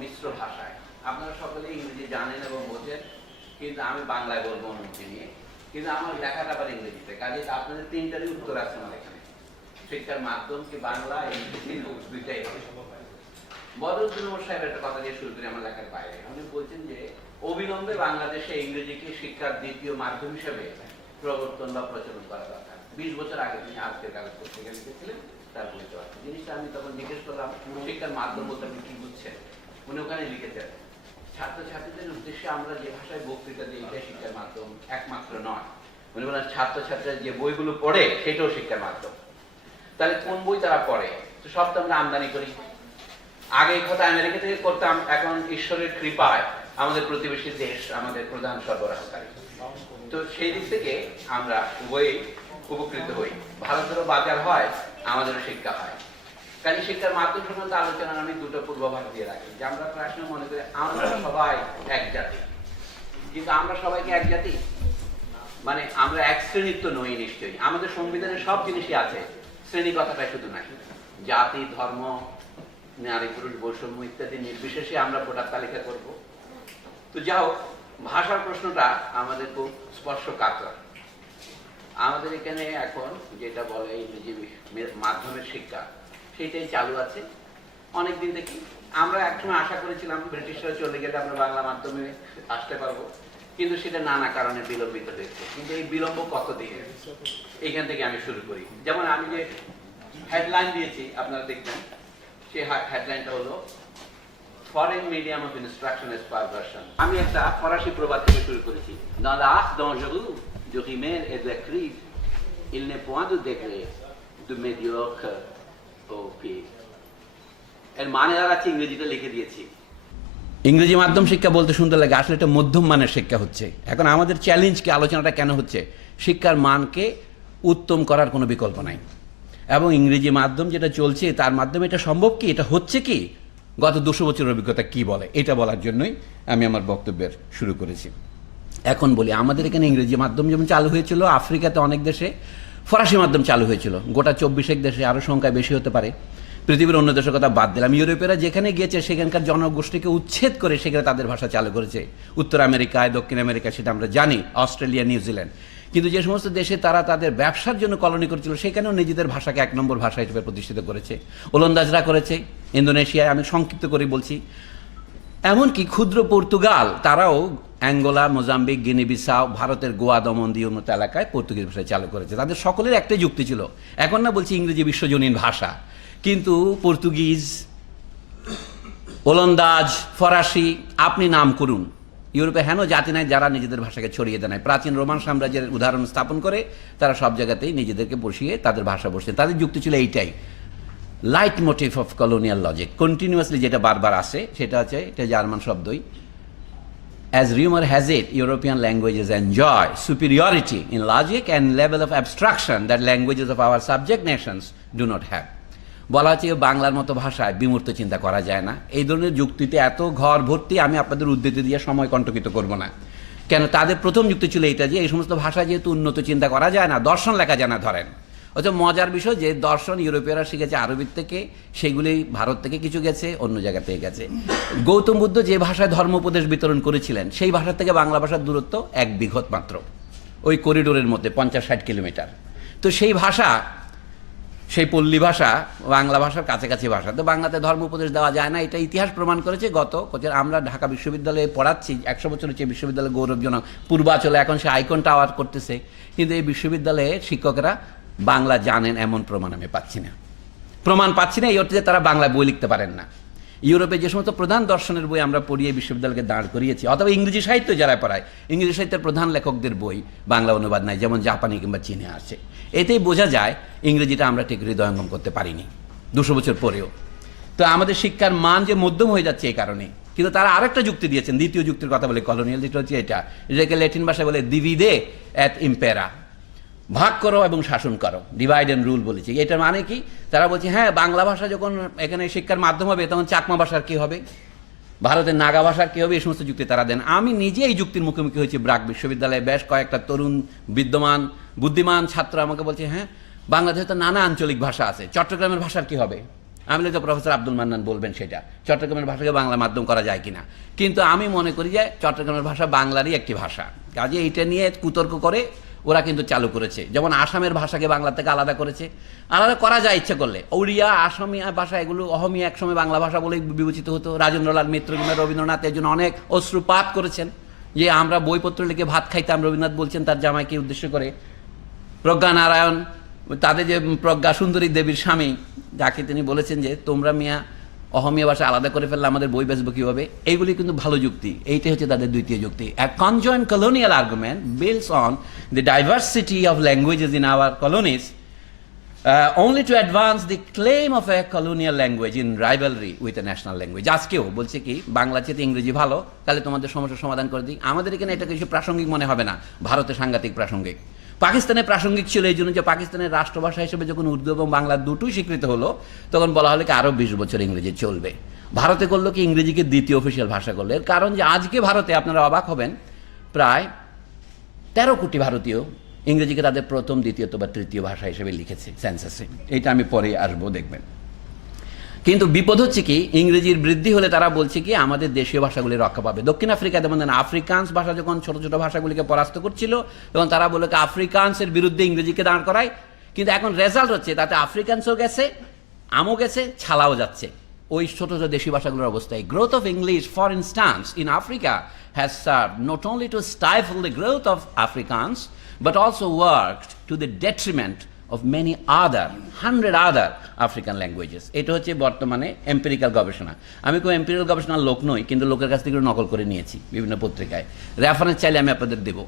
মিশ্র ভাষায়। আপনারা সকলে ইংরেজি জানেন এবং বোঝেন, কিন্তু আমি বাংলায় বলবো অনুমতি নিয়ে, কিন্তু আমার লেখাটা আবার ইংরেজিতে। কাজে আপনাদের তিনটারই উত্তর আছে আমার এখানে। শিক্ষার মাধ্যম কি বাংলা, ইংরেজি, দুইটাই হবে। বদরুদ্দিন ওমর সাহেব একটা কথা দিয়ে শুরু করি আমার লেখার বাইরে। উনি বলছেন যে অবিলম্বে বাংলাদেশে ইংরেজিকে শিক্ষার দ্বিতীয় মাধ্যম হিসেবে প্রবর্তন বা প্রচলন করা দরকার। 20 বছর আগে তিনি আজকের কাগজ পত্রিকা লিখেছিলেন, তার বলতে পারছেন জিনিসটা। আমি তখন জিজ্ঞেস করলাম শিক্ষার মাধ্যম বলতে আপনি কি বুঝছেন। উনি ওখানে লিখেছেন ছাত্রছাত্রীদের উদ্দেশ্যে আমরা যে ভাষায় বক্তৃতা দিই এটা শিক্ষার মাধ্যম একমাত্র নয়। উনি বলেন ছাত্রছাত্রীরা যে বইগুলো পড়ে সেটাও শিক্ষার মাধ্যম। তাহলে কোন বই তারা পড়ে? তো সব তো আমরা আমদানি করি। আগে এই কথা আমেরিকা থেকে করতাম, এখন ঈশ্বরের কৃপায় আমাদের প্রতিবেশী দেশ আমাদের প্রধান সরবরাহকারী। তো সেই দিক থেকে আমরা উভয়ই উপকৃত হই। ভারতেরও বাজার হয়, আমাদেরও শিক্ষা হয়। কাজে শিক্ষার মাধ্যম সম্বন্ধে আলোচনার আমি দুটো পূর্বাভাস দিয়ে রাখি যে আমরা প্রায় সময় মনে করি আমরা সবাই এক জাতি, কিন্তু আমরা সবাইকে এক জাতি মানে আমরা এক শ্রেণীর তো নই। নিশ্চয়ই আমাদের সংবিধানে সব জিনিসই আছে, শ্রেণী কথাটা শুধু নাই। জাতি, ধর্ম, নারী পুরুষ বৈষম্য ইত্যাদি নির্বিশেষে আমরা ভোটার তালিকা করব। তো যাও, ভাষার প্রশ্নটা আমাদের খুব স্পর্শকাতর। আমাদের এখানে এখন যেটা বলে ইংরেজি মাধ্যমের শিক্ষা, সেটাই চালু আছে অনেকদিন থেকে। আমরা একসময় আশা করেছিলাম ব্রিটিশরা চলে গেলে আমরা বাংলা মাধ্যমে আসতে পারবো, কিন্তু সেটা নানা কারণে বিলম্বিত হয়েছে। কিন্তু এই বিলম্ব কতদিন, এইখান থেকে আমি শুরু করি। যেমন আমি যে হেডলাইন দিয়েছি আপনারা দেখবেন, সেই হেডলাইনটা হলো foreign medium of instruction S perversion. আমি একটা ফরাসি প্রবাদ থেকে শুরু করেছি। Dans l'art dangereux de rimer et d'écrire, il n'est point de degré de médiocre au pire. এর মানে দাঁড়াচ্ছে, ইংরেজিতে লিখে দিয়েছি। ইংরেজি মাধ্যম শিক্ষা বলতে সুন্দর লাগে, আসলে এটা মধ্যম মানের শিক্ষা হচ্ছে। এখন আমাদের চ্যালেঞ্জকে আলোচনাটা কেন হচ্ছে, শিক্ষার মানকে উত্তম করার কোনো বিকল্প নাই। এবং ইংরেজি মাধ্যম যেটা চলছে তার মাধ্যমে এটা সম্ভব কি, এটা হচ্ছে কি, গত 200 বছরের অভিজ্ঞতা কি বলে, এটা বলার জন্যই আমি আমার বক্তব্যের শুরু করেছি। এখন বলি, আমাদের এখানে ইংরেজি মাধ্যম যেমন চালু হয়েছিল, আফ্রিকাতে অনেক দেশে ফরাসি মাধ্যম চালু হয়েছিল, গোটা 24 দেশে, আরও সংখ্যায় বেশি হতে পারে। পৃথিবীর অন্য দেশের কথা বাদ দিলাম, ইউরোপেরা যেখানে গিয়েছে সেখানকার জনগোষ্ঠীকে উচ্ছেদ করে সেখানে তাদের ভাষা চালু করেছে। উত্তর আমেরিকায়, দক্ষিণ আমেরিকায় সেটা আমরা জানি, অস্ট্রেলিয়া, নিউজিল্যান্ড। কিন্তু যে সমস্ত দেশে তারা তাদের ব্যবসার জন্য কলোনি করেছিল, সেখানেও নিজেদের ভাষাকে 1 নম্বর ভাষা হিসেবে প্রতিষ্ঠিত করেছে। ওলন্দাজরা করেছে, ইন্দোনেশিয়ায়, আমি সংক্ষিপ্ত করে বলছি। এমনকি ক্ষুদ্র পর্তুগাল, তারাও অ্যাঙ্গোলা, মোজাম্বিক, গিনি বিসাও, ভারতের গোয়া, দমনদীয় মতো এলাকায় পর্তুগিজ ভাষায় চালু করেছে। তাদের সকলের একটাই যুক্তি ছিল, এখন না বলছি ইংরেজি বিশ্বজনীন ভাষা, কিন্তু পর্তুগিজ, ওলন্দাজ, ফরাসি, আপনি নাম করুন, ইউরোপে হেন জাতি নাই যারা নিজেদের ভাষাকে ছড়িয়ে দেয়। প্রাচীন রোমান সাম্রাজ্যের উদাহরণ স্থাপন করে তারা সব জায়গাতেই নিজেদেরকে বসিয়ে তাদের ভাষা বসছেন। তাদের যুক্তি ছিল এইটাই, leitmotif of colonial logic, continuously যেটা বারবার আসে, সেটা হচ্ছে, এটা জার্মান শব্দই, as rumor has it, European languages enjoy superiority in logic and level of abstraction that languages of our subject nations do not have. বলা হচ্ছে বাংলার মতো ভাষায় বিমূর্ত চিন্তা করা যায় না। এই ধরনের যুক্তিতে এত ঘর ভর্তি, আমি আপনাদের উদ্ধৃতি দিয়ে সময় কণ্টকিত করব না। কেন, তাদের প্রথম যুক্তি ছিল এটা যে এই সমস্ত ভাষা যেহেতু উন্নত চিন্তা করা যায় না, দর্শন লেখা যায় না। ধরেন, অথচ মজার বিষয় যে দর্শন ইউরোপীয়রা শিখেছে আরবির থেকে, সেগুলি ভারত থেকে কিছু গেছে, অন্য জায়গা থেকে গেছে। গৌতম বুদ্ধ যে ভাষায় ধর্মোপদেশ বিতরণ করেছিলেন, সেই ভাষা থেকে বাংলা ভাষার দূরত্ব 1 বিঘত মাত্র, ওই করিডোরের মধ্যে 50-60 কিলোমিটার। তো সেই ভাষা, সেই পল্লী ভাষা বাংলা ভাষার কাছাকাছি ভাষা, তো বাংলাতে ধর্ম উপদেশ দেওয়া যায় না, এটা ইতিহাস প্রমাণ করেছে। আমরা ঢাকা বিশ্ববিদ্যালয়ে পড়াচ্ছি, 100 বছর হচ্ছে বিশ্ববিদ্যালয় গৌরবজনক, পূর্বাচলে এখন সে আইকন টাওয়ার করতেছে, কিন্তু এই বিশ্ববিদ্যালয়ে শিক্ষকেরা বাংলা জানেন এমন প্রমাণ আমি পাচ্ছি না। এই অর্থে যে তারা বাংলায় বই লিখতে পারেন না। ইউরোপে যে সমস্ত প্রধান দর্শনের বই আমরা পড়িয়ে বিশ্ববিদ্যালয়কে দাঁড় করিয়েছি, অথবা ইংরেজি সাহিত্য যারা পড়ায়, ইংরেজি সাহিত্যের প্রধান লেখকদের বই বাংলা অনুবাদ নাই, যেমন জাপানি কিংবা চীনে আছে। এতেই বোঝা যায় ইংরেজিটা আমরা ঠিক হৃদয়ঙ্গম করতে পারিনি 200 বছর পরেও। তো আমাদের শিক্ষার মান যে মধ্যম হয়ে যাচ্ছে এই কারণে। কিন্তু তারা আরেকটা যুক্তি দিয়েছেন, দ্বিতীয় যুক্তির কথা বলে কলোনিয়াল, যেটা হচ্ছে এটাকে ল্যাটিন ভাষায় বলে ডিভিডে এট ইম্পেরা, ভাগ করো এবং শাসন করো, ডিভাইড অ্যান্ড রুল বলেছি। এটার মানে কি, তারা বলছে হ্যাঁ, বাংলা ভাষা যখন এখানে শিক্ষার মাধ্যম হবে, তখন চাকমা ভাষার কী হবে, ভারতের নাগা ভাষার কী হবে, এই সমস্ত যুক্তি তারা দেন। আমি নিজে এই যুক্তির মুখোমুখি হয়েছি ব্রাক বিশ্ববিদ্যালয়ে। বেশ কয়েকটা তরুণ বিদ্যমান বুদ্ধিমান ছাত্র আমাকে বলছে, হ্যাঁ, বাংলাদেশে তো নানা আঞ্চলিক ভাষা আছে, চট্টগ্রামের ভাষার কী হবে? আমি তো প্রফেসর আব্দুল মান্নান বলবেন সেটা চট্টগ্রামের ভাষাকে বাংলা মাধ্যম করা যায় কিনা, কিন্তু আমি মনে করি যে চট্টগ্রামের ভাষা বাংলারই একটি ভাষা, কাজে এইটা নিয়ে কুতর্ক করে ওরা কিন্তু চালু করেছে। যেমন আসামের ভাষাকে বাংলা থেকে আলাদা করেছে, আলাদা করা যায় ইচ্ছে করলে। ওড়িয়া, আসামিয়া ভাষা, এগুলো অহমিয়া একসময় বাংলা ভাষা বলেই বিবেচিত হতো। রাজেন্দ্রলাল মিত্র কিংবা রবীন্দ্রনাথ এর জন্য অনেক অশ্রুপাত করেছেন, যে আমরা বইপত্র লিখে ভাত খাইতাম। রবীন্দ্রনাথ বলছেন তার জামাইকে উদ্দেশ্য করে। প্রজ্ঞানারায়ণ, তাদের যে প্রজ্ঞা সুন্দরী দেবীর স্বামী, যাকে তিনি বলেছেন যে তোমরা মিয়া অহমিয়া ভাষা আলাদা করে ফেললে আমাদের বই বেচবো কীভাবে, এইগুলি কিন্তু ভালো যুক্তি। এইটাই হচ্ছে তাদের দ্বিতীয় যুক্তি। A conjoined colonial argument builds on the diversity of languages in our colonies only to advance the claim of a colonial language in rivalry with a national language. আজকেও বলছে কি বাংলা চেয়ে ইংরেজি ভালো, তাহলে তোমাদের সমস্যার সমাধান করে দিই। আমাদের এখানে এটা কিছু প্রাসঙ্গিক মনে হবে না, ভারতে সাংঘাতিক প্রাসঙ্গিক। পাকিস্তানে প্রাসঙ্গিক ছিল এই জন্য যে পাকিস্তানের রাষ্ট্রভাষা হিসেবে যখন উর্দু এবং বাংলা দুটোই স্বীকৃত হলো, তখন বলা হলো কি আরও 20 বছর ইংরেজি চলবে। ভারতে করলো কি ইংরেজিকে দ্বিতীয় অফিসিয়াল ভাষা করলো। এর কারণ যে আজকে ভারতে আপনারা অবাক হবেন, প্রায় 13 কোটি ভারতীয় ইংরেজিকে তাদের প্রথম, দ্বিতীয়ত বা তৃতীয় ভাষা হিসেবে লিখেছে সেন্সাসে। এইটা আমি পরে আসবো, দেখবেন। কিন্তু বিপদ হচ্ছে কি ইংরেজির বৃদ্ধি হলে তারা বলছে কি আমাদের দেশীয় ভাষাগুলি রক্ষা পাবে। দক্ষিণ আফ্রিকাতে যেমন আফ্রিকান্স ভাষা যখন ছোট ছোট ভাষাগুলিকে পরাস্ত করছিল, তখন তারা বলে আফ্রিকান্সের বিরুদ্ধে ইংরেজিকে দাঁড় করায়। কিন্তু এখন রেজাল্ট হচ্ছে তাতে আফ্রিকান্সও গেছে, আমও গেছে, ছালাও যাচ্ছে ওই ছোট ছোট দেশীয় ভাষাগুলোর অবস্থায়। Growth of English for instance in Africa has served not only to stifle the growth of Afrikaans but also worked to the detriment of many other 100 other African languages. এটা হচ্ছে বর্তমানে এম্পিরিক্যাল গবেষণা। আমি কোনো এম্পিরিক্যাল গবেষণার লোক নই, কিন্তু লোকের কাছ থেকে নকল করে নিয়েছি বিভিন্ন পত্রিকায়। রেফারেন্স চাইলে আমি আপনাদের দেব।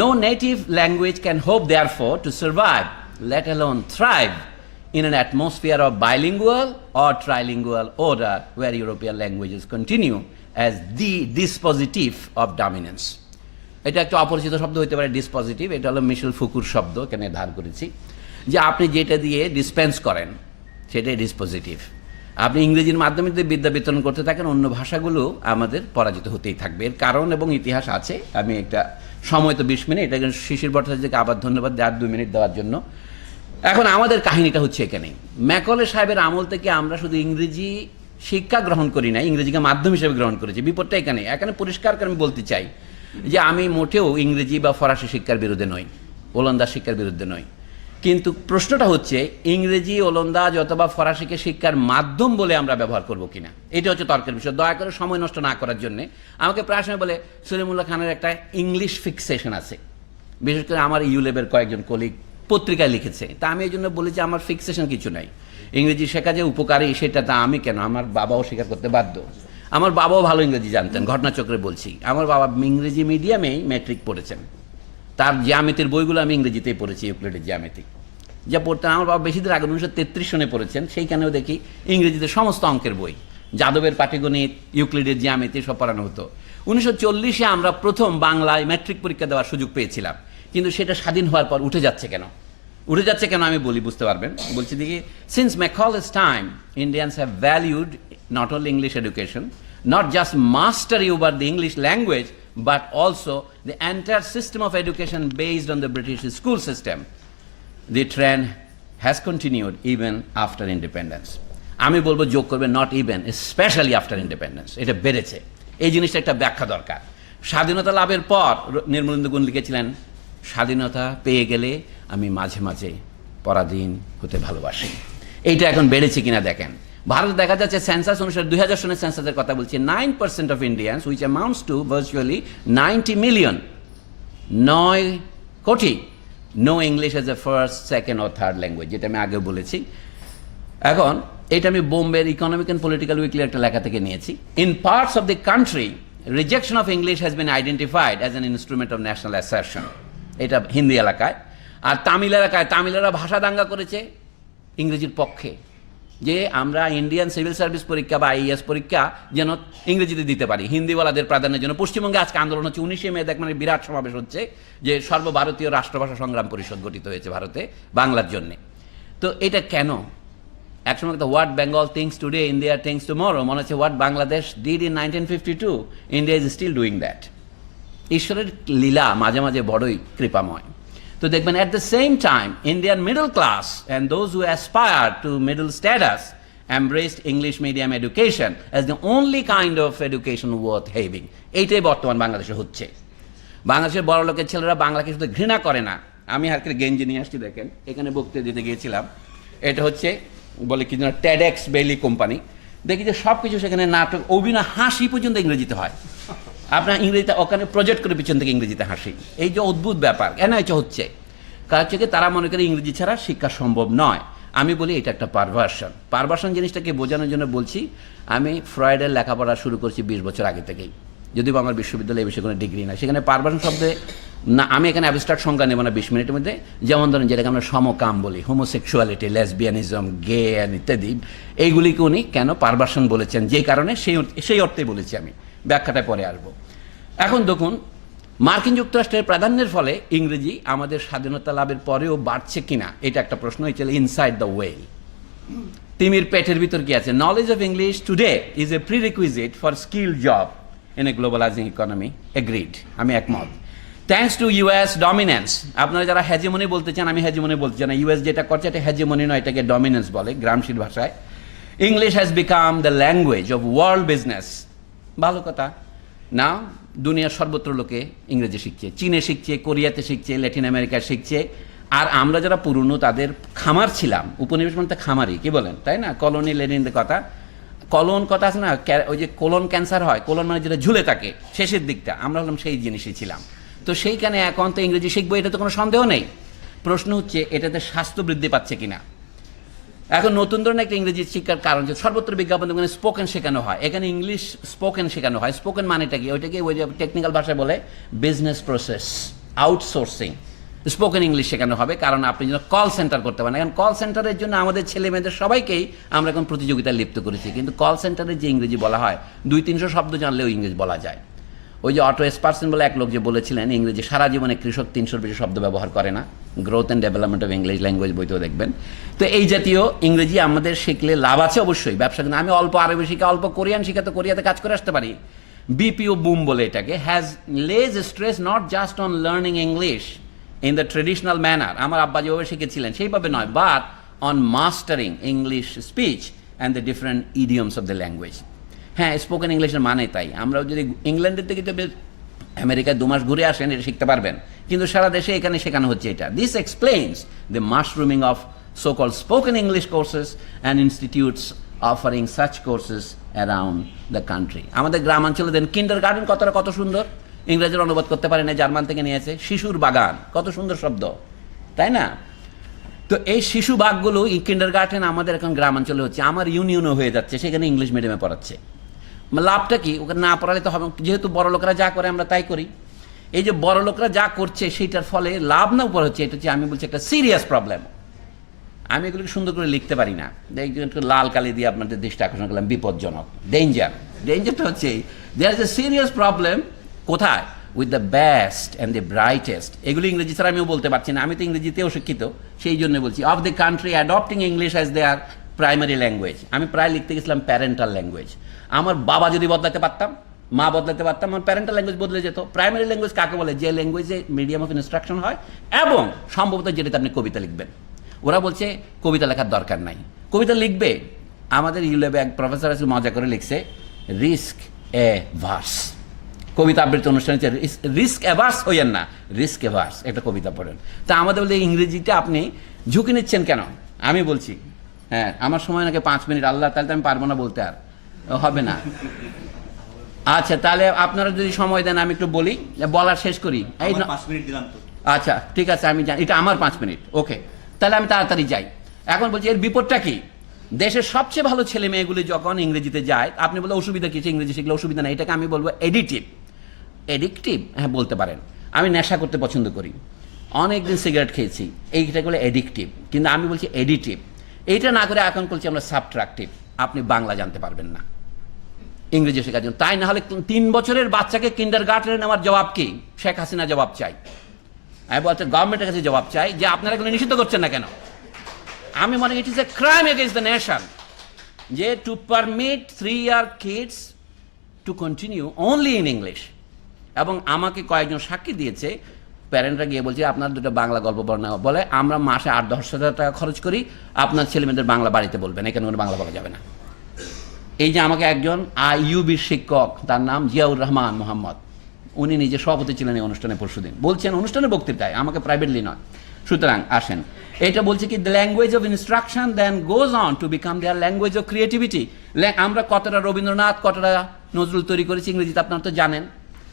No native language can hope therefore to survive, let alone thrive, in an atmosphere of bilingual or trilingual order where European languages continue as the dispositive of dominance. এটা একটা অপরিচিত শব্দ হতে পারে ডিসপজিটিভ, এটা হলো মিশেল ফুকুর শব্দ, এখানে ধার করেছি। যে আপনি যেটা দিয়ে ডিসপেন্স করেন সেটাই ডিসপজিটিভ। আপনি ইংরেজির মাধ্যমে যদি বিদ্যা বিতরণ করতে থাকেন, অন্য ভাষাগুলো আমাদের পরাজিত হতেই থাকবে। এর কারণ এবং ইতিহাস আছে। আমি একটা সময় তো 20 মিনিট, এটা শিশির ভট্টাচার্যকে আবার ধন্যবাদ আর 2 মিনিট দেওয়ার জন্য। এখন আমাদের কাহিনীটা হচ্ছে এখানে, ম্যাকলে সাহেবের আমল থেকে আমরা শুধু ইংরেজি শিক্ষা গ্রহণ করি না, ইংরেজিকে মাধ্যম হিসেবে গ্রহণ করেছি। বিপদটা এখানে। এখানে পরিষ্কার করে আমি বলতে চাই যে আমি মোটেও ইংরেজি বা ফরাসি শিক্ষার বিরুদ্ধে নই, ওলন্দাজ শিক্ষার বিরুদ্ধে নই। কিন্তু প্রশ্নটা হচ্ছে ইংরেজি, ওলন্দাজ অথবা ফরাসিকে শিক্ষার মাধ্যম বলে আমরা ব্যবহার করব কিনা, এটা হচ্ছে তর্কের বিষয়। দয়া করে সময় নষ্ট না করার জন্য আমাকে প্রায় সময় বলে সলিমুল্লাহ খানের একটা ইংলিশ ফিক্সেশন আছে, বিশেষ করে আমার ইউলেবের কয়েকজন কলিগ পত্রিকায় লিখেছে। তা আমি এই জন্য বলি যে আমার ফিক্সেশন কিছু নাই। ইংরেজি শেখা যে উপকারী সেটা তা আমি কেন, আমার বাবাও স্বীকার করতে বাধ্য। আমার বাবাও ভালো ইংরেজি জানতেন, ঘটনাচক্রে বলছি। আমার বাবা ইংরেজি মিডিয়ামেই ম্যাট্রিক পড়েছেন, তার জ্যামিতির বইগুলো আমি ইংরেজিতেই পড়েছি, ইউক্লিডের জ্যামিতি যা পড়তেন। আমার বাবা বেশি দিন আগে 1933 সনে পড়েছেন, সেইখানেও দেখি ইংরেজিতে সমস্ত অঙ্কের বই, যাদবের পাটিগণিত, ইউক্লিডের জ্যামিতি সব পড়ানো হতো। 1940-এ আমরা প্রথম বাংলায় ম্যাট্রিক পরীক্ষা দেওয়ার সুযোগ পেয়েছিলাম, কিন্তু সেটা স্বাধীন হওয়ার পর উঠে যাচ্ছে কেন? উঠে যাচ্ছে কেন আমি বলি, বুঝতে পারবেন। বলছি দেখি, since Macaulay's time Indians have valued not only English education, not just mastery over the English language, but also the entire system of education based on the British school system. The trend has continued even after independence. আমি বলবো যোগ করবে not even, especially after independence. এটা বেড়েছে। এই জিনিসটা একটা ব্যাখ্যা দরকার। স্বাধীনতা লাভের পর নির্মলেন্দু গুণ লিখেছিলেন, স্বাধীনতা পেয়ে গেলে আমি মাঝে মাঝে পরাধীন হতে ভালোবাসি। এইটা এখন বেড়েছে কিনা দেখেন। ভারতে দেখা যাচ্ছে সেন্সাস অনুসারে 2000 সনের সেন্সাসের কথা বলছি, 9% of Indians, which amounts to virtually 90 million, 9 crore, no English as a first, second ও থার্ড ল্যাঙ্গুয়েজ, যেটা আমি আগে বলেছি। এখন এটা আমি বোম্বের ইকোনমিক অ্যান্ড পলিটিক্যাল উইকলি একটা লেখা থেকে নিয়েছি। In parts of the country rejection of English has been identified as an instrument of national assertion. এটা হিন্দি এলাকায়। আর তামিল এলাকায় তামিলেরা ভাষা দাঙ্গা করেছে ইংরেজির পক্ষে, যে আমরা ইন্ডিয়ান সিভিল সার্ভিস পরীক্ষা বা আইএএস পরীক্ষা যেন ইংরেজিতে দিতে পারি, হিন্দিওয়ালাদের প্রাধান্যের জন্য। পশ্চিমবঙ্গে আজকে আন্দোলন হচ্ছে, 19শে মে দেখ মানে বিরাট সমাবেশ হচ্ছে, যে সর্বভারতীয় রাষ্ট্রভাষা সংগ্রাম পরিষদ গঠিত হয়েছে ভারতে বাংলার জন্যে। তো এটা কেন? একসময় what Bengal thinks today, India thinks tomorrow, মনে হচ্ছে what Bangladesh did in 1952, India is still doing that. ঈশ্বরের লীলা মাঝে মাঝে বড়ই কৃপাময়। তো দেখবেন, at the same time, Indian middle class and those who aspire to middle status embraced English medium education as the only kind of education worth having. এইটাই বর্তমান বাংলাদেশে হচ্ছে। বাংলাদেশের বড় লোকের ছেলেরা বাংলাকে শুধু ঘৃণা করে না। আমি হালকা গেঞ্জি নিয়ে আসছি, দেখেন এখানে বক্তৃতা দিতে গিয়েছিলাম, এটা হচ্ছে বলে কি যেন টেডেক্স বেইলি কোম্পানি, দেখি যে সব কিছু সেখানে নাটক, অভিনয়, হাসি পর্যন্ত ইংরেজিতে হয়। আপনার ইংরেজিতে ওখানে প্রজেক্ট করে পিছন থেকে ইংরেজিতে হাসি, এই যে অদ্ভুত ব্যাপার কেন এটা হচ্ছে, কারণ হচ্ছে তারা মনে করে ইংরেজি ছাড়া শিক্ষা সম্ভব নয়। আমি বলি এটা একটা পারভার্সন জিনিসটাকে বোঝানোর জন্য বলছি। আমি ফ্রয়েডের লেখাপড়া শুরু করছি 20 বছর আগে থেকেই, যদিও আমার বিশ্ববিদ্যালয়ে এই বিষয়ে কোনো ডিগ্রি নাই। সেখানে পারভার্সন শব্দে না, আমি এখানে অ্যাবস্ট্রাক্ট সংজ্ঞা নেব না 20 মিনিটের মধ্যে। যেমন ধরেন যেটাকে আমরা সমকাম বলি, হোমোসেক্সুয়ালিটি, লেসবিয়ানিজম, গে ইত্যাদি, এইগুলিকে উনি কেন পারভার্সন বলেছেন, যে কারণে সেই অর্থেই বলেছি আমি, ব্যাখ্যাটায় পরে আসবো। এখন দেখুন, মার্কিন যুক্তরাষ্ট্রের প্রাধান্যের ফলে ইংরেজি আমাদের স্বাধীনতা লাভের পরেও বাড়ছে কিনা, এটা একটা প্রশ্ন। এটা ইনসাইড দ্য ওয়েল, তিমির পেটের ভিতর কি আছে। Knowledge of English today is a prerequisite for skill job in a globalising economy. Agreed, আমি একমত। থ্যাঙ্কস টু ইউএস ডমিনেন্স, আপনারা যারা হেজেমনি বলতে চান, আমি হেজেমনি বলতে চান না। ইউএস যেটা করছে এটা হেজেমনি নয়, এটাকে ডমিনেন্স বলে গ্রামশির ভাষায়। English has become the language of world business. ভালো কথা না, দুনিয়ার সর্বত্র লোকে ইংরেজি শিখছে, চীনে শিখছে, কোরিয়াতে শিখছে, ল্যাটিন আমেরিকায় শিখছে। আর আমরা যারা পুরনো তাদের খামার ছিলাম, উপনিবেশ মানে খামারি, কি বলেন তাই না, কলোনি লেনিনের কথা, কলন কথা আছে না, ওই যে কোলন ক্যান্সার হয়, কোলন মানে যেটা ঝুলে থাকে শেষের দিকটা, আমরা হলাম সেই জিনিসই ছিলাম। তো সেইখানে এখন তো ইংরেজি শিখবো, এটা তো কোনো সন্দেহ নেই। প্রশ্ন হচ্ছে এটাতে স্বাস্থ্য বৃদ্ধি পাচ্ছে কিনা। এখন নতুন ধরনের একটা ইংরেজি শিক্ষার কারণ যে সর্বত্র বিজ্ঞাপন ওখানে স্পোকেন শেখানো হয়, এখানে ইংলিশ স্পোকেন শেখানো হয়। স্পোকেন মানেটা কি, ওইটাকে ওই যে টেকনিক্যাল ভাষায় বলে business process outsourcing. Spoken English শেখানো হবে, কারণ আপনি যেন কল সেন্টার করতে পারেন। এখন কল সেন্টারের জন্য আমাদের ছেলে মেয়েদের সবাইকেই আমরা এখন প্রতিযোগিতায় লিপ্ত করেছি, কিন্তু কল সেন্টারে যে ইংরেজি বলা হয় 200-300 শব্দ জানলেও ইংরেজি বলা যায়। ওই যে অটো এসপারসন বলে এক লোক যে বলেছিলেন, ইংরেজি সারা জীবনে কৃষক 300-র বেশি শব্দ ব্যবহার করে না, growth and development of English language বইতেও দেখবেন। তো এই জাতীয় ইংরেজি আমাদের শিখলে লাভ আছে অবশ্যই ব্যবসা, কিন্তু আমি অল্প আরবি শিখা, অল্প কোরিয়ান শিখা, তো কোরিয়াতে কাজ করে আসতে পারি। বিপিও বুম বলে এটাকে, হ্যাজ লেজ stress not just on learning English in the traditional manner, আমার আব্বা যেভাবে শিখেছিলেন সেইভাবে নয়, but on mastering English speech and the different idioms of the language. হ্যাঁ, স্পোকেন ইংলিশের মানে তাই, আমরা যদি ইংল্যান্ডের থেকে যদি আমেরিকায় 2 মাস ঘুরে আসেন এটা শিখতে পারবেন, কিন্তু সারা দেশে এখানে শেখানো হচ্ছে এটা। This explains the mushrooming of so called spoken English courses and institutes offering such courses around the country. আমাদের গ্রামাঞ্চলে দেন কিন্ডার গার্ডেন কতটা কত সুন্দর, ইংরেজির অনুবাদ করতে পারে না, জার্মান থেকে নিয়েছে। শিশুর বাগান, কত সুন্দর শব্দ, তাই না? তো এই শিশু বাগগুলো কিন্ডার গার্ডেন আমাদের এখন গ্রামাঞ্চলে হচ্ছে, আমার ইউনিয়নও হয়ে যাচ্ছে, সেখানে ইংলিশ মিডিয়ামে পড়াচ্ছে। লাভটা কি, ওকে না পড়ালে তো হবে, যেহেতু বড় লোকেরা যা করে আমরা তাই করি। এই যে বড় লোকরা যা করছে সেইটার ফলে লাভ না উপর হচ্ছে, এটা হচ্ছে আমি বলছি একটা সিরিয়াস প্রবলেম। আমি এগুলোকে সুন্দর করে লিখতে পারি না, একটু লাল কালি দিয়ে আপনাদের দৃষ্টি আকর্ষণ করলাম, বিপজ্জনক, ডেঞ্জারটা হচ্ছে there is a serious problem. কোথায়? With the best and the brightest. এগুলো ইংরেজি ছাড়া আমিও বলতে পারছি না, আমি তো ইংরেজিতেও শিক্ষিত, সেই জন্য বলছি। Of the country adopting English as there primary language. আমি প্রায় লিখতে গেছিলাম প্যারেন্টাল ল্যাঙ্গুয়েজ। আমার বাবা যদি বদলাতে পারতাম, মা বদলাতে পারতাম, আমার প্যারেন্টাল ল্যাঙ্গুয়েজ বদলে যেত। প্রাইমারি ল্যাঙ্গুয়েজ কাকে বলে? যে ল্যাঙ্গুয়েজে মিডিয়াম অফ ইনস্ট্রাকশন হয় এবং সম্ভবত যেটাতে আপনি কবিতা লিখবেন। ওরা বলছে কবিতা লেখার দরকার নাই, কবিতা লিখবে। আমাদের ইউলেবে এক প্রফেসর আছে, মজা করে লিখছে রিস্ক এ ভার্স। কবিতা আবৃত্তি অনুষ্ঠান হচ্ছে রিস্ক অ্যাভার্স হইয়েন না, রিস্ক অ্যাভার্স একটা কবিতা পড়েন। তা আমাদের বলতে ইংরেজিতে আপনি ঝুঁকি নিচ্ছেন কেন? আমি বলছি হ্যাঁ আমার সময় নাকি 5 মিনিট, আল্লাহ, তাহলে তো আমি পারবো না বলতে, আর হবে না। আচ্ছা তাহলে আপনারা যদি সময় দেন আমি একটু বলি, বলার শেষ করি। এই 5 মিনিট দিলাম তো। আচ্ছা ঠিক আছে, আমি জানি এটা আমার 5 মিনিট, ওকে, তাহলে আমি তাড়াতাড়ি যাই। এখন বলছি এর বিপদটা কি? দেশের সবচেয়ে ভালো ছেলে মেয়েগুলি যখন ইংরেজিতে যায়, আপনি বলে অসুবিধা কিছু, ইংরেজি শিখলে অসুবিধা নেই, এটাকে আমি বলবো এডিকটিভ। হ্যাঁ বলতে পারেন। আমি নেশা করতে পছন্দ করি, অনেকদিন সিগারেট খেয়েছি, এইটা বলে এডিকটিভ, কিন্তু আমি বলছি এডিটিভ। এইটা না করে এখন বলছি আমরা সাবট্রাকটিভ। আপনি বাংলা জানতে পারবেন না ইংরেজি শেখার জন্য, তাই না হলে 3 বছরের বাচ্চাকে কিন্ডার গার্ডেনে নেওয়ার জবাব কি? শেখ হাসিনা জবাব চাই, আমি বলতে গভর্নমেন্টের কাছে জবাব চাই যে আপনারা এগুলো নিষিদ্ধ করছেন না কেন। আমি মনে করি it is a crime against the nation যে to permit 3-year kids to continue only in English. এবং আমাকে কয়েকজন সাক্ষী দিয়েছে, প্যারেন্টরা গিয়ে বলছে আপনার দুটো বাংলা গল্প পড়া বলে আমরা মাসে 8-10 হাজার টাকা খরচ করি, আপনার ছেলেমেয়েদের বাংলা বাড়িতে বলবেন, এখানে কোনো বাংলা পাওয়া যাবে না। এই যে আমাকে একজন আইইউবির শিক্ষক, তার নাম জিয়াউর রহমান মোহাম্মদ, উনি নিজে সভাপতি ছিলেন এই অনুষ্ঠানে পরশুদিন, বলছেন অনুষ্ঠানে বক্তৃতায়, আমাকে প্রাইভেটলি নয়। সুতরাং আসেন, এটা বলছে কি the language of instruction then goes on to become their language of creativity. আমরা কতটা রবীন্দ্রনাথ, কতটা নজরুল তৈরি করেছি ইংরেজিতে আপনারা তো জানেন।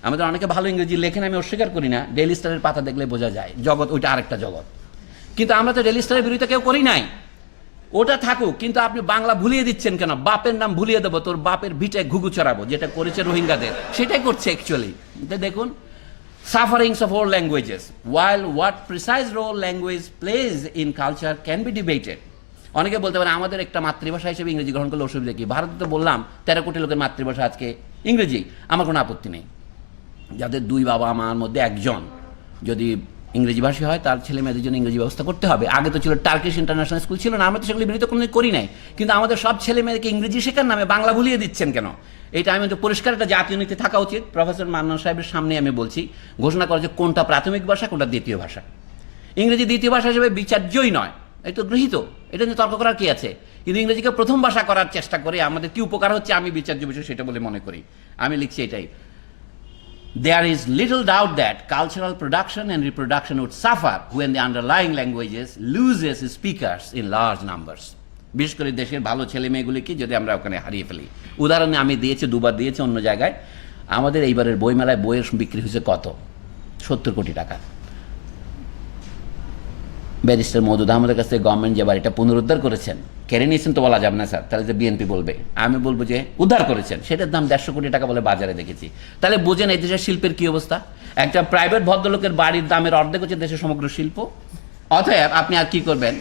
আমাদের অনেকে ভালো ইংরেজি লেখেন, আমি অস্বীকার করি না, ডেইলি স্টারের পাতা দেখলে বোঝা যায় জগৎ ওইটা আরেকটা জগৎ। কিন্তু আমরা তো ডেইলি স্টারের বিরুদ্ধে কেউ করি নাই, ওটা থাকুক, কিন্তু আপনি বাংলা ভুলিয়ে দিচ্ছেন কেন? বাপের নাম ভুলিয়ে দেবো, তোর বাপের ভিটে ঘুঘু চড়াবো, যেটা করেছে রোহিঙ্গাদের, সেটাই করছে অ্যাকচুয়ালি। দেখুন, sufferings of all languages, while what precise role language plays in culture can be debated. অনেকে বলতে পারে আমাদের একটা মাতৃভাষা হিসেবে ইংরেজি গ্রহণ করলে অসুবিধা কি? ভারতে তো বললাম 13 কোটি লোকের মাতৃভাষা আজকে ইংরেজি, আমার কোনো আপত্তি নেই। যাদের 2 বাবা মার মধ্যে একজন যদি ইংরেজি ভাষী হয়, তার ছেলে মেয়েদের জন্য ইংরেজি ব্যবস্থা করতে হবে। আগে তো ছিল টার্কিশ ইন্টারন্যাশনাল স্কুল ছিল না, আমরা তো সেগুলি বিরোধিতা কোনো করি নাই, কিন্তু আমাদের সব ছেলে মেয়েদেরকে ইংরেজি শেখার নামে বাংলা ভুলিয়ে দিচ্ছেন কেন? এটা আমি তো পরিষ্কার একটা জাতীয় নীতি থাকা উচিত। প্রফেসর মান্নান সাহেবের সামনে আমি বলছি, ঘোষণা করা যে কোনটা প্রাথমিক ভাষা, কোনটা দ্বিতীয় ভাষা। ইংরেজি দ্বিতীয় ভাষা হিসেবে বিচার্যই নয়, এটা তো গৃহীত, এটা নিয়ে তর্ক করার কি আছে? কিন্তু ইংরেজিকে প্রথম ভাষা করার চেষ্টা করে আমাদের কি উপকার হচ্ছে আমি বিচার্য বিষয় সেটা বলে মনে করি। আমি লিখছি এটাই, there is little doubt that cultural production and reproduction would suffer when the underlying languages loses speakers in large numbers. বিশেষ করে দেশের ভালো ছেলে মেয়েগুলিকে যদি আমরা ওখানে হারিয়ে ফেলি। উদাহরণে আমি দিয়েছি, 2 বার দিয়েছি অন্য জায়গায়। আমাদের এইবারের বইমেলায় বইয়ের বিক্রি হয়েছে কত? 70 কোটি টাকা। ব্যারিস্টার মওদুদ আহমদের কাছ থেকে গভর্নমেন্ট যে বাড়িটা পুনরুদ্ধার করেছেন, কেড়ে নিয়েছেন তো বলা যাবে না স্যার, তাহলে যে বিএনপি বলবে, আমি বলবো যে উদ্ধার করেছেন, সেটার দাম 150 কোটি টাকা বলে বাজারে দেখেছি। তাহলে বোঝেন এই দেশের শিল্পের কি অবস্থা। একটা প্রাইভেট ভদ্রলোকের বাড়ির দামের অর্ধেক হচ্ছে দেশের সমগ্র শিল্প। অতএব আপনি আর কি করবেন?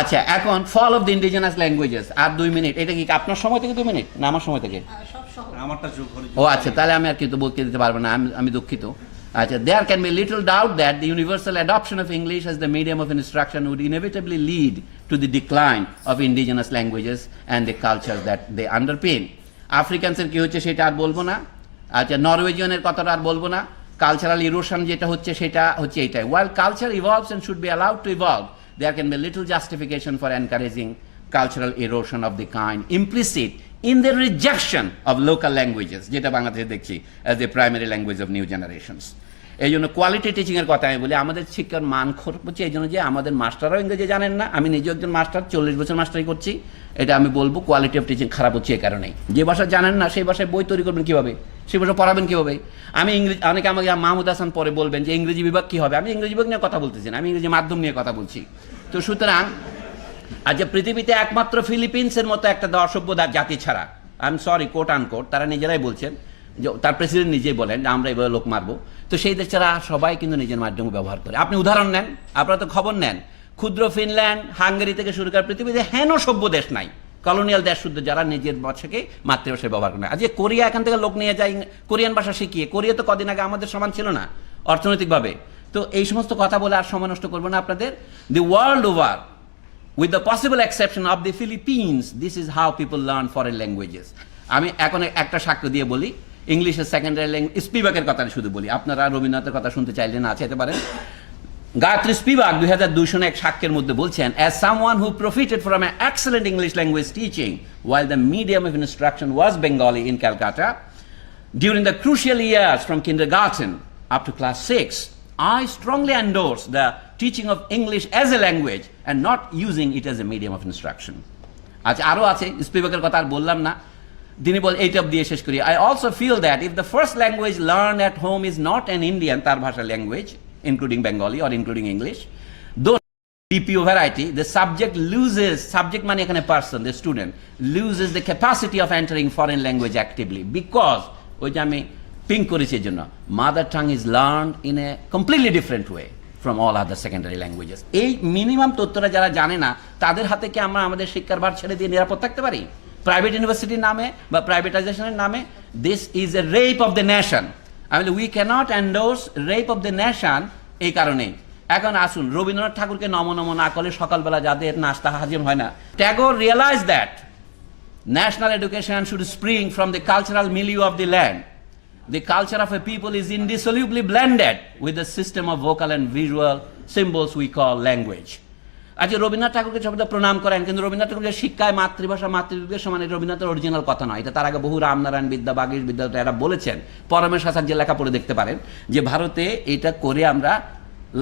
আচ্ছা, এখন fall of the indigenous languages, আর 2 মিনিট। এটা কি আপনার সময় থেকে 2 মিনিট না আমার সময় থেকে? ও আচ্ছা, তাহলে আমি আর কিন্তু বলতে দিতে পারবো না, আমি দুঃখিত। আচ্ছা, there can be little doubt that the universal adoption of English as the medium of instruction would inevitably lead to the decline of indigenous languages and the cultures that they underpin. আফ্রিকানসের কি হচ্ছে সেটা আর বলবো না। আচ্ছা, নরওয়েজিয়ানের কথাটা আর বলবো না। Cultural erosion যেটা হচ্ছে সেটা হচ্ছে এইটাই। While culture evolves and should be allowed to evolve, there can be little justification for encouraging cultural erosion of the kind implicit in the rejection of local languages, যেটা বাংলাদেশে দেখছি as the primary language of new generations. এই জন্য quality টিচিংয়ের কথা আমি বলি, আমাদের শিক্ষার মান খারাপ হচ্ছে এই জন্য যে আমাদের মাস্টাররাও ইংরেজি জানেন না। আমি নিজেও একজন মাস্টার, 40 বছর মাস্টারি করছি। এটা আমি বলবো কোয়ালিটি অফ টিচিং খারাপ হচ্ছে এই কারণেই, যে ভাষা জানেন না সেই ভাষায় বই তৈরি করবেন কীভাবে, সেই ভাষা পড়াবেন কীভাবে? আমি ইংরেজি, অনেকে আমাকে মাহমুদ হাসান পরে বলবেন যে ইংরেজি বিভাগ কী হবে। আমি ইংরেজি বিভাগ নিয়ে কথা বলতেছি না, আমি ইংরেজি মাধ্যম নিয়ে কথা বলছি। তো সুতরাং আজ পৃথিবীতে একমাত্র ফিলিপিন্সের মতো একটা অসভ্য জাতি ছাড়া, I am sorry coat unquote, তারা নিজেরাই বলছেন যে তার প্রেসিডেন্ট নিজেই বলেন যে আমরা এভাবে লোক মারবো, তো সেই দেশ ছাড়া সবাই কিন্তু নিজের মাধ্যম ব্যবহার করে। আপনি উদাহরণ নেন, আপনারা তো খবর নেন, ক্ষুদ্র ফিনল্যান্ড, হাঙ্গেরি থেকে শুরু করে পৃথিবীতে হেন সভ্য দেশ নাই, কলোনিয়াল দেশ শুদ্ধ, যারা নিজের ভাষাকে মাতৃভাষায় ব্যবহার করে না। আজকে কোরিয়া এখান থেকে লোক নিয়ে যায় কোরিয়ান ভাষা শিখিয়ে, কোরিয়া তো কদিন আগে আমাদের সমান ছিল না অর্থনৈতিকভাবে। তো এই সমস্ত কথা বলে আর সময় নষ্ট করবো না আপনাদের। The world over, with the possible exception of the Philippines, this is how people learn foreign languages. আমি এখন একটা সাক্ষ্য দিয়ে বলি, ইংলিশের সেকেন্ডারি ল্যাঙ্গুয়েজ, স্পিভাকের কথা শুধু বলি, আপনারা রবীন্দ্রনাথের কথা শুনতে চাইলে না চাইতে পারেন। গায়ত্রী স্পিভাক 2002 সনে এক সাক্ষ্যের মধ্যে বলছেন, as someone who profited from an excellent English language teaching while the medium of instruction was Bengali in Calcutta during the crucial years from kindergarten up to class 6, I strongly endorse the teaching of English as a language and not using it as a medium of instruction. আচ্ছা, আরও আছে, স্পিভাকের কথা আর বললাম না। তিনি বল এইটা দিয়ে শেষ করি, I also feel that if the first language learned at home is not an Indian তার ভাষা language, including Bengali or including English, though DPO variety, the subject loses, subject মানে এখানে person, the student, loses the capacity of entering foreign language actively, because ওই যে আমি ping করেছি এর জন্য, mother tongue is learned in a completely different way from all other secondary languages. এই minimum তথ্যটা যারা জানে না তাদের হাতে কি আমরা আমাদের শিক্ষার ভার ছেড়ে দিয়ে নিরাপদ থাকতে পারি? প্রাইভেট ইউনিভার্সিটির নামে বা প্রাইভেটাইজেশনের নামে, this is a rape of the nation. আমি বলি we cannot endorse rape of the nation. এই কারণেই এখন আসুন, রবীন্দ্রনাথ ঠাকুরকে নম নম না করলে সকালবেলা যাদের নাস্তা হাজির হয় না। Tagore realise that national education should spring from the cultural milieu of the land, the culture of a people is indissolubly blended with the system of vocal and visual symbols we call language. আজ রবীন্দ্রনাথ ঠাকুরকে সবাই প্রণাম করেন, কিন্তু রবীন্দ্রনাথ ঠাকুরের শিক্ষায় মাতৃভাষা মাতৃযুগের সমান রবীন্দ্রনাথের অরিজিনাল কথা নয়। এটা তার আগে বহু রামনারায়ণ বিদ্যা বাগীশ বিদ্যা এরা বলেছেন। পরমেশ হাসান যে লেখা পড়ে দেখতে পারেন যে ভারতে এটা করে আমরা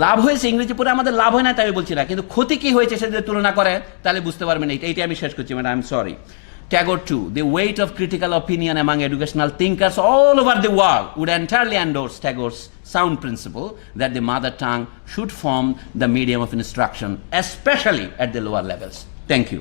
লাভ হয়েছে, ইংরেজি পড়ে আমাদের লাভ হয় না তাই বলছি না, কিন্তু ক্ষতি কি হয়েছে সেটা তুলনা করে তাহলে বুঝতে পারবেন। এইটাই আমি শেষ করছি madam, I am sorry. Tagore too, the weight of critical opinion among educational thinkers all over the world would entirely endorse Tagore's sound principle that the mother tongue should form the medium of instruction, especially at the lower levels. Thank you.